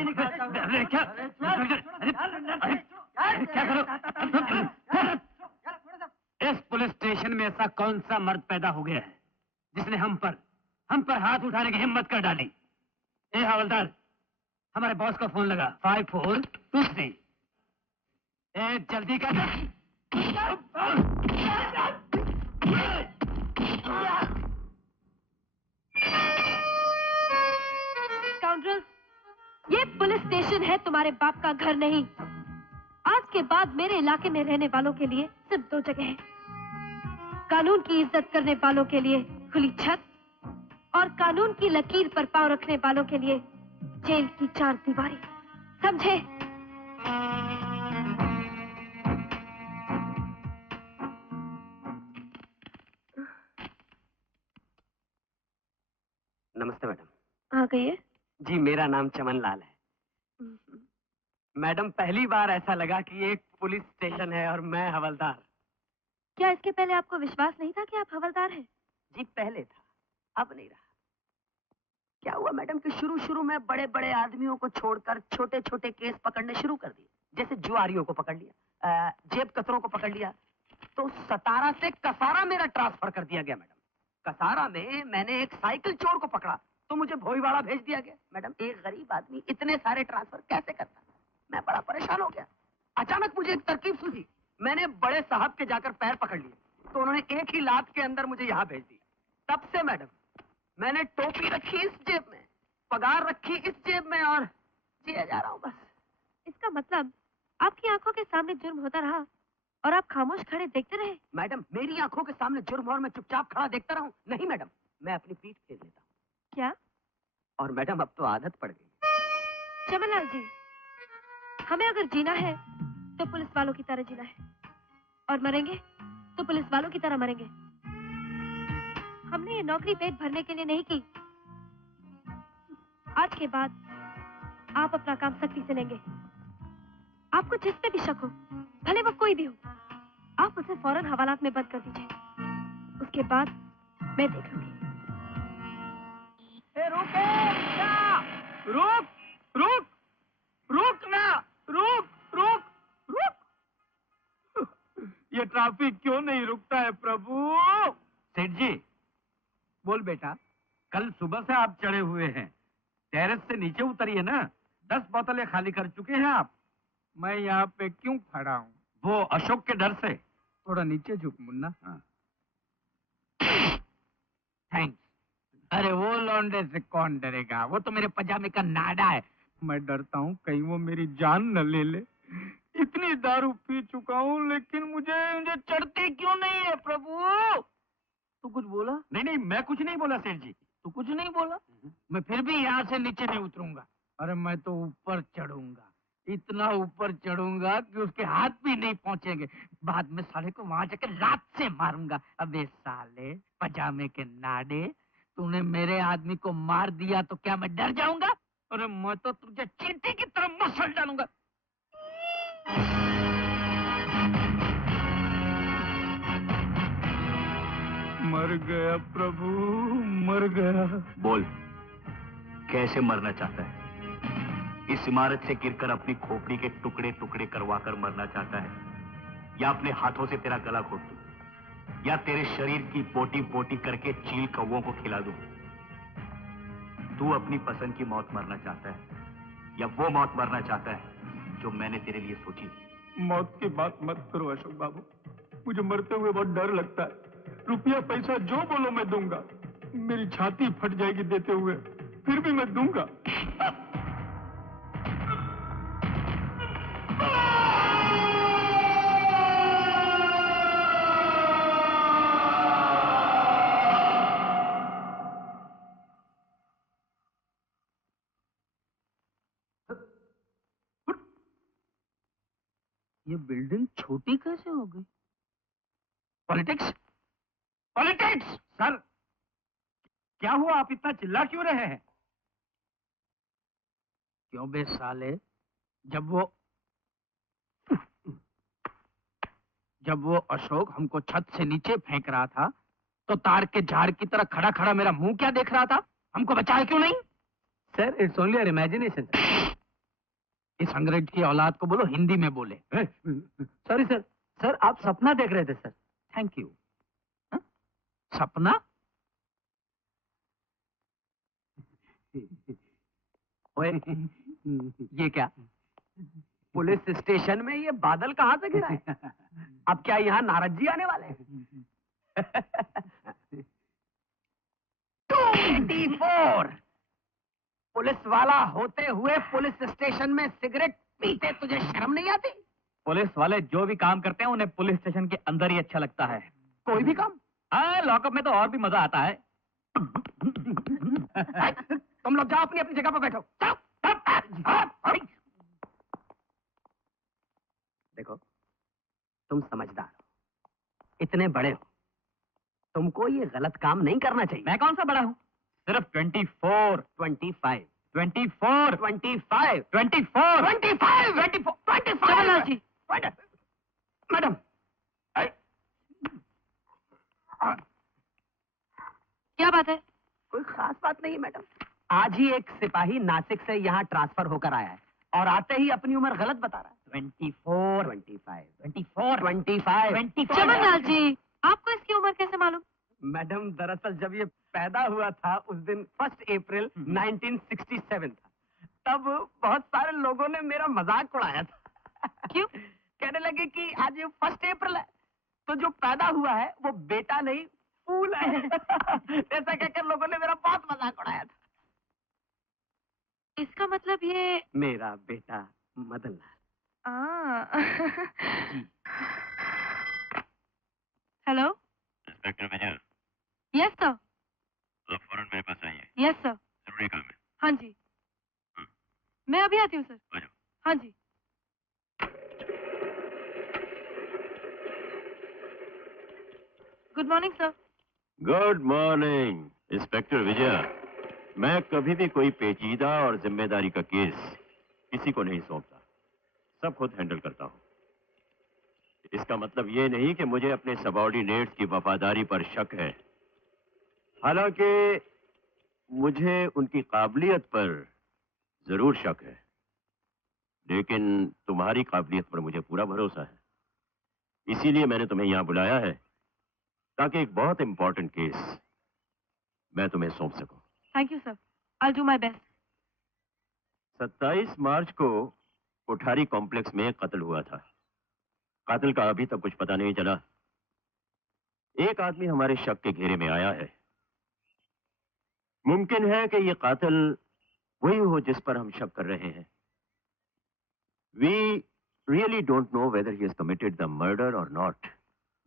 गाड़ी निकालता हूँ। अरे क्या करो? इस पुलिस स्टेशन में ऐसा कौन सा मर्द पैदा हो गया है जिसने हम पर हाथ उठाने की हिम्मत कर डाली? ए हवलदार, हमारे बॉस का फोन लगा। 5423। ए जल्दी कर। स्काउंड्रल्स, ये पुलिस स्टेशन है, तुम्हारे बाप का घर नहीं। आज के बाद मेरे इलाके में रहने वालों के लिए सिर्फ 2 जगह हैं। कानून की इज्जत करने वालों के लिए खुली छत, और कानून की लकीर पर पांव रखने वालों के लिए जेल की 4 दीवारें। समझे? नमस्ते मैडम। आ गई है? जी, मेरा नाम चमन लाल है। मैडम, पहली बार ऐसा लगा कि एक पुलिस स्टेशन है और मैं हवलदार। क्या इसके पहले आपको विश्वास नहीं था कि आप हवलदार हैं? जी पहले था, अब नहीं रहा। क्या हुआ मैडम कि शुरू में बड़े बड़े आदमियों को छोड़कर छोटे छोटे केस पकड़ने शुरू कर दिए। जैसे जुआरियों को पकड़ लिया, जेब कतरों को पकड़ लिया, तो सतारा से कसारा मेरा ट्रांसफर कर दिया गया मैडम। कसारा में मैंने एक साइकिल चोर को पकड़ा तो मुझे भोईवाड़ा भेज दिया गया। मैडम, एक गरीब आदमी इतने सारे ट्रांसफर कैसे करता? मैं बड़ा परेशान हो गया। अचानक मुझे एक तरकीब सूझी। मैंने बड़े साहब के जाकर पैर पकड़ लिए तो उन्होंने एक ही लात के अंदर मुझे यहाँ भेज दिया। तब से मैडम मैंने टोपी रखी इस जेब में, पगार रखी इस जेब में और जिया जा रहा हूँ बस। इसका मतलब आपकी आंखों के सामने जुर्म होता रहा और आप खामोश खड़े देखते रहे? मैडम, मेरी आंखों के सामने जुर्म और मैं चुपचाप खड़ा देखता रहूं? नहीं मैडम, मैं अपनी पीठ फेर लेता हूँ। क्या? और मैडम, अब तो आदत पड़ गई। चमनलाल जी, हमें अगर जीना है तो पुलिस वालों की तरह जीना है, और मरेंगे तो पुलिस वालों की तरह मरेंगे। हमने ये नौकरी पेट भरने के लिए नहीं की। आज के बाद आप अपना काम सख्ती से लेंगे। आपको जिस पे भी शक हो, भले वो कोई भी हो, आप उसे फौरन हवालात में बंद कर दीजिए। उसके बाद मैं देख लूंगी। रुक रुक रुक ना, रुक रुक रुक। ये ट्रैफिक क्यों नहीं रुकता है प्रभु? सेठ जी। बोल बेटा। कल सुबह से आप चढ़े हुए हैं, टेरेस से नीचे उतरिए ना। 10 बोतलें खाली कर चुके हैं आप। मैं यहाँ पे क्यों खड़ा हूँ? वो अशोक के डर से। थोड़ा नीचे झुक मुन्ना। थैंक्स। अरे वो लौंडे से कौन डरेगा, वो तो मेरे पजामे का नाडा है। मैं डरता हूँ कहीं वो मेरी जान न ले ले। इतनी दारू पी चुका हूँ लेकिन मुझे चढ़ती क्यों नहीं है प्रभु? तू कुछ बोला? नहीं, मैं कुछ नहीं बोला सेठ जी। तू कुछ नहीं बोला? मैं फिर भी यहाँ से नीचे नहीं उतरूंगा। अरे मैं तो ऊपर चढ़ूंगा, इतना ऊपर चढ़ूंगा कि उसके हाथ भी नहीं पहुंचेंगे। बाद में साले को वहां जाके लात से मारूंगा। अबे साले पजामे के नाडे, तूने मेरे आदमी को मार दिया तो क्या मैं डर जाऊंगा? अरे मैं तो तुझे चींटी की तरह मसल डालूंगा। मर गया प्रभु, मर गया। बोल, कैसे मरना चाहता है? इस इमारत से गिरकर अपनी खोपड़ी के टुकड़े टुकड़े करवाकर मरना चाहता है, या अपने हाथों से तेरा गला घोट दूं, या तेरे शरीर की पोटी पोटी करके चील कौवों को खिला दूं? तू अपनी पसंद की मौत मरना चाहता है, या वो मौत मरना चाहता है जो मैंने तेरे लिए सोची? मौत की बात मत करो अशोक बाबू, मुझे मरते हुए बहुत डर लगता है। रुपया पैसा जो बोलो मैं दूंगा। मेरी छाती फट जाएगी देते हुए, फिर भी मैं दूंगा। ये बिल्डिंग छोटी कैसे हो गई? Politics, politics! सर, क्या हुआ? आप इतना चिल्ला क्यों रहे हैं? क्यों बे साले, जब वो अशोक हमको छत से नीचे फेंक रहा था तो तार के झाड़ की तरह खड़ा खड़ा मेरा मुंह क्या देख रहा था? हमको बचाया क्यों नहीं? Sir, it's only your imagination. इस अंग्रेज की औलाद को बोलो हिंदी में बोले। सॉरी सर, सर आप सपना देख रहे थे सर। Thank you. सपना? ओए, ये क्या? पुलिस स्टेशन में ये बादल कहाँ से गिरा है? अब क्या यहाँ नारद जी आने वाले हैं? 24 पुलिस वाला होते हुए पुलिस स्टेशन में सिगरेट पीते तुझे शर्म नहीं आती? पुलिस वाले जो भी काम करते हैं उन्हें पुलिस स्टेशन के अंदर ही अच्छा लगता है। कोई भी काम? हाँ, लॉकअप में तो और भी मजा आता है। तुम लोग जाओ अपनी अपनी जगह पर बैठो। जाओ। देखो, तुम समझदार हो, इतने बड़े हो, तुमको ये गलत काम नहीं करना चाहिए। मैं कौन सा बड़ा हूँ? सिर्फ 24, 25, 24, 25, 24, 25, 24, 25। जवाहरलाल जी। मैडम, क्या बात है? कोई खास बात नहीं मैडम। आज ही एक सिपाही नासिक से यहाँ ट्रांसफर होकर आया है और आते ही अपनी उम्र गलत बता रहा है। 24, 25, 24, 25, 24। जवाहरलाल जी, आपको इसकी उम्र कैसे मालूम? मैडम दरअसल जब ये पैदा हुआ था उस दिन 1 अप्रैल 1967 था। तब बहुत सारे लोगों ने मेरा मजाक उड़ाया था। क्यों? कहने लगे कि आज 1 अप्रैल है तो जो पैदा हुआ है वो बेटा नहीं फूल है। ऐसा कहकर लोगों ने मेरा बहुत मजाक उड़ाया था। इसका मतलब ये मेरा बेटा मदन लाल। हेलो। इंस्पेक्टर विजय, यस सर। आप फौरन मेरे पास आइए, यस सर। जरूरी काम है। हाँ जी, मैं अभी आती हूँ सर। आ जाओ। हाँ जी। Good morning sir. Good morning inspector Vijay. मैं कभी भी कोई पेचीदा और जिम्मेदारी का केस किसी को नहीं सौंपता, सब खुद हैंडल करता हूं। इसका मतलब ये नहीं कि मुझे अपने सबऑर्डिनेट्स की वफादारी पर शक है, हालांकि मुझे उनकी काबिलियत पर जरूर शक है, लेकिन तुम्हारी काबिलियत पर मुझे पूरा भरोसा है। इसीलिए मैंने तुम्हें यहां बुलाया है ताकि एक बहुत इंपॉर्टेंट केस मैं तुम्हें सौंप सकूं। Thank you sir, I do my best. 27 मार्च को कोठारी कॉम्प्लेक्स में कत्ल हुआ था। कातिल का अभी तक कुछ पता नहीं चला। एक आदमी हमारे शक के घेरे में आया है। मुमकिन है कि यह कातिल वही हो जिस पर हम शक कर रहे हैं। We really don't know whether he has committed the murder और not,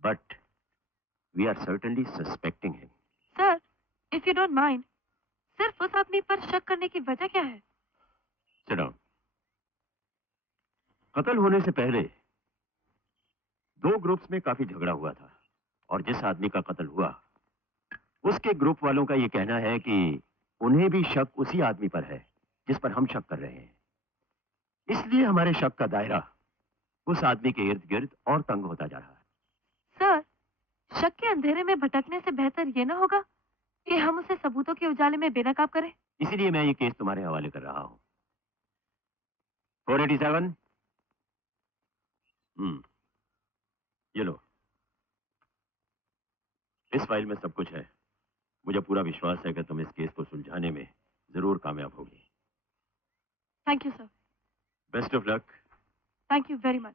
but we are certainly suspecting him. Sir, if you don't mind, सिर्फ उस आदमी पर शक करने की वजह क्या है? Sit down. कत्ल होने से पहले 2 ग्रुप्स में काफी झगड़ा हुआ था और जिस आदमी का कत्ल हुआ उसके ग्रुप वालों का यह कहना है कि उन्हें भी शक उसी आदमी पर है जिस पर हम शक कर रहे हैं। इसलिए हमारे शक का दायरा उस आदमी के इर्द गिर्द और तंग होता जा रहा है। सर, शक के अंधेरे में भटकने से बेहतर ये ना होगा कि हम उसे सबूतों के उजाले में बेनकाब करें? इसीलिए मैं ये केस तुम्हारे हवाले कर रहा हूं। 487। ये लो, इस फाइल में सब कुछ है। मुझे पूरा विश्वास है कि तुम इस केस को सुलझाने में जरूर कामयाब होगी। Thank you sir. Best of luck. Thank you very much.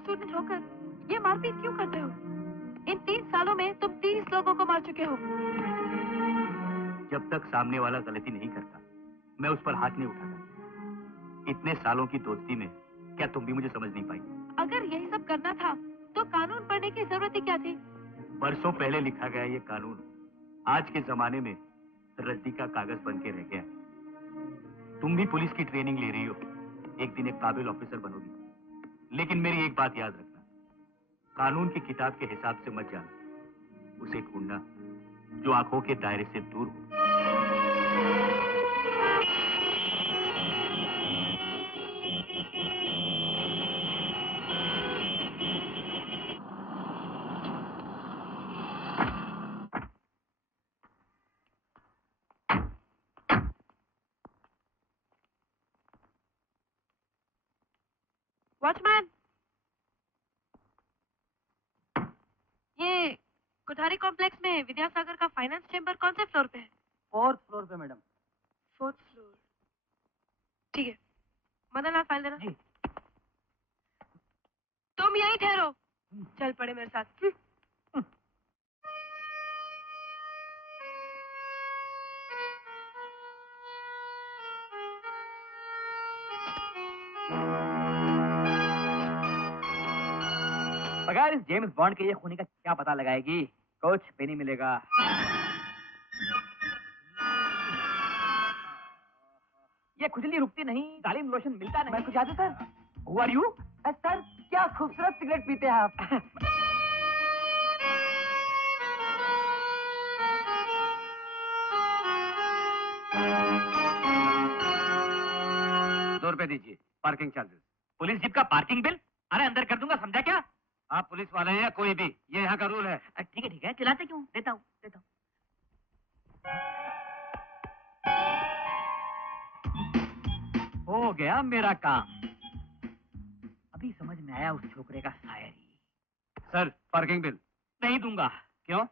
Student होकर ये मारपीट क्यों करते हो? इन 3 सालों में तुम 30 लोगों को मार चुके हो। जब तक सामने वाला गलती नहीं करता, मैं उस पर हाथ नहीं उठाता। इतने सालों की दोस्ती में क्या तुम भी मुझे समझ नहीं पाई? अगर यही सब करना था तो कानून पढ़ने करने की जरूरत ही क्या थी? बरसों पहले लिखा गया ये कानून आज के जमाने में रद्दी का कागज बन के रह गया। तुम भी पुलिस की ट्रेनिंग ले रही हो, एक दिन एक काबिल ऑफिसर बनोगी। लेकिन मेरी एक बात याद रखना, कानून की किताब के हिसाब से मत जाना, उसे ढूंढना जो आंखों के दायरे से दूर हो। वॉचमैन, ये कोठारी कॉम्प्लेक्स में विद्यासागर का फाइनेंस चेंबर कौन से फ्लोर पे है? 4th फ्लोर पे मैडम। 4th floor. ठीक है, मदन लाल फाइल देना। जी। तुम यहीं ठहरो, चल पड़े मेरे साथ। बगैर इस जेम्स बॉन्ड के ये खूनी का क्या पता लगाएगी? कुछ भी नहीं मिलेगा। ये खुजली रुकती नहीं, गालिम लोशन मिलता नहीं। मैं कुछ याद है sir? Who are you? Sir, क्या खूबसूरत सिगरेट पीते हैं आप। 2 रुपए दीजिए, पार्किंग चार्जेस। पुलिस जीप का पार्किंग बिल? अरे अंदर कर दूंगा, समझा क्या? आप पुलिस वाले हैं या कोई भी, ये यहाँ का रूल है। ठीक है, चिल्लाते क्यों? देता हूँ। हो गया मेरा काम। अभी समझ में आया उस छोकरे का शायरी। Sir, parking bill. नहीं दूंगा। क्यों?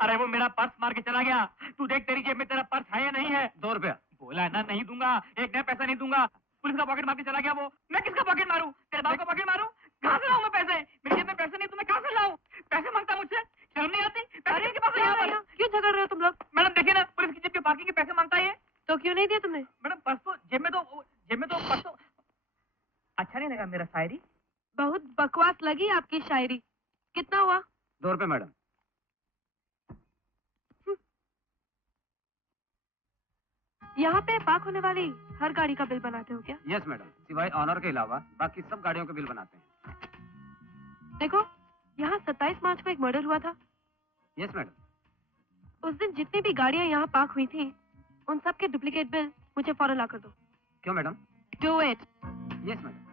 अरे वो मेरा पर्स मार के चला गया। तू देख तेरी जेब में तेरा पर्स है या नहीं है? 2 रुपया। बोला ना नहीं दूंगा, एक नया पैसा नहीं दूंगा। पुलिस का पॉकेट मार के चला गया वो। मैं किसका पॉकेट मारूं? तेरे बाप का पॉकेट मारूं? कहाँ से लाऊं मैं पैसे? मेरी जेब में पैसे नहीं, तो मैं कहाँ से लाऊं? पैसे मांगता मुझसे, शर्म नहीं आती? पैसे किसके पास है यहाँ पर? क्यों झगड़ रहे हो तुम लोग? मैडम देखिए ना, पुलिस की जेब के पार्किंग के पैसे मांगता है ये। तो क्यों नहीं दिया तुमने? मैडम पर्स तो जेब में तो पर्स तो अच्छा नहीं लगा मेरा शायरी। बहुत बकवास लगी आपकी शायरी। कितना हुआ? 2 रुपए मैडम। यहाँ पे पार्क होने वाली हर गाड़ी का बिल बनाते हो क्या? यस मैडम, सिवाय ऑनर के अलावा बाकी सब गाड़ियों के बिल बनाते हैं। देखो, यहाँ 27 मार्च को एक मर्डर हुआ था। Yes madam. उस दिन जितनी भी गाड़ियाँ यहाँ पार्क हुई थी, उन सब के डुप्लीकेट बिल मुझे फौरन ला कर दो। क्यों madam? Do it. Yes madam.